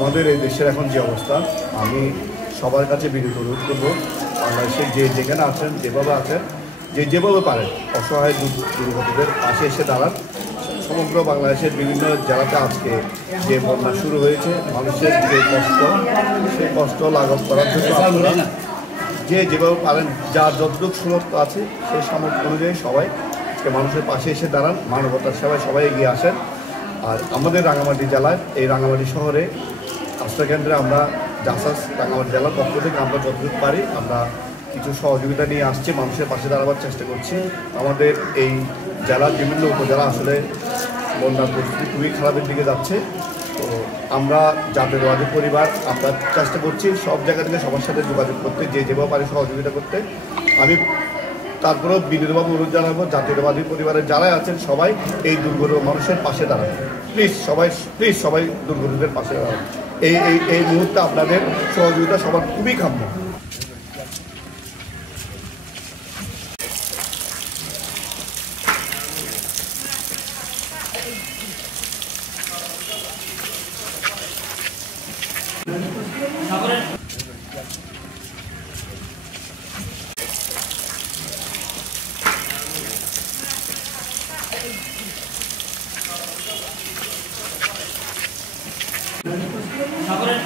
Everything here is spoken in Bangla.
আমাদের এই দেশের এখন যে অবস্থা, আমি সবার কাছে বিনীত অনুরোধ করবো, বাংলাদেশের যেখানে আছেন, যেভাবে আছেন, যেভাবে পারেন অসহায় দুর্গতদের পাশে এসে দাঁড়ান। সমগ্র বাংলাদেশের বিভিন্ন জেলাতে আজকে যে বন্যা শুরু হয়েছে, মানুষের যে কষ্ট, সেই কষ্ট লাঘব করার জন্য আপনারা যেভাবে পারেন, যার যতটুকু সামর্থ্য আছে সেই সামর্থ্য অনুযায়ী সবাই মানুষের পাশে এসে দাঁড়ান, মানবতার সেবায় সবাই এগিয়ে আসেন। আর আমাদের রাঙামাটি জেলায়, এই রাঙামাটি শহরে আশ্রয়কেন্দ্রে আমরা জাসাস রাঙামাটি জেলার পক্ষ থেকে আমরা যতটুকু পারি আমরা কিছু সহযোগিতা নিয়ে আসছি, মানুষের পাশে দাঁড়াবার চেষ্টা করছি। আমাদের এই জেলার বিভিন্ন উপজেলা আসলে বন্যার পরিস্থিতি খুবই খারাপের দিকে যাচ্ছে। তো আমরা জাতীয়তাবাদী পরিবার আমরা চেষ্টা করছি সব জায়গা থেকে সবার সাথে যোগাযোগ করতে, যেভাবে পারি সহযোগিতা করতে। আমি তারপরেও বিনীতভাবে অনুরোধ জানাবো, জাতীয়তাবাদী পরিবারের যারাই আছেন সবাই এই দুর্গত মানুষের পাশে দাঁড়ান। প্লিজ সবাই দুর্গতদের পাশে দাঁড়ান। এই মুহূর্তে আপনাদের সহযোগিতা সবার খুবই কাম্য। সাগরের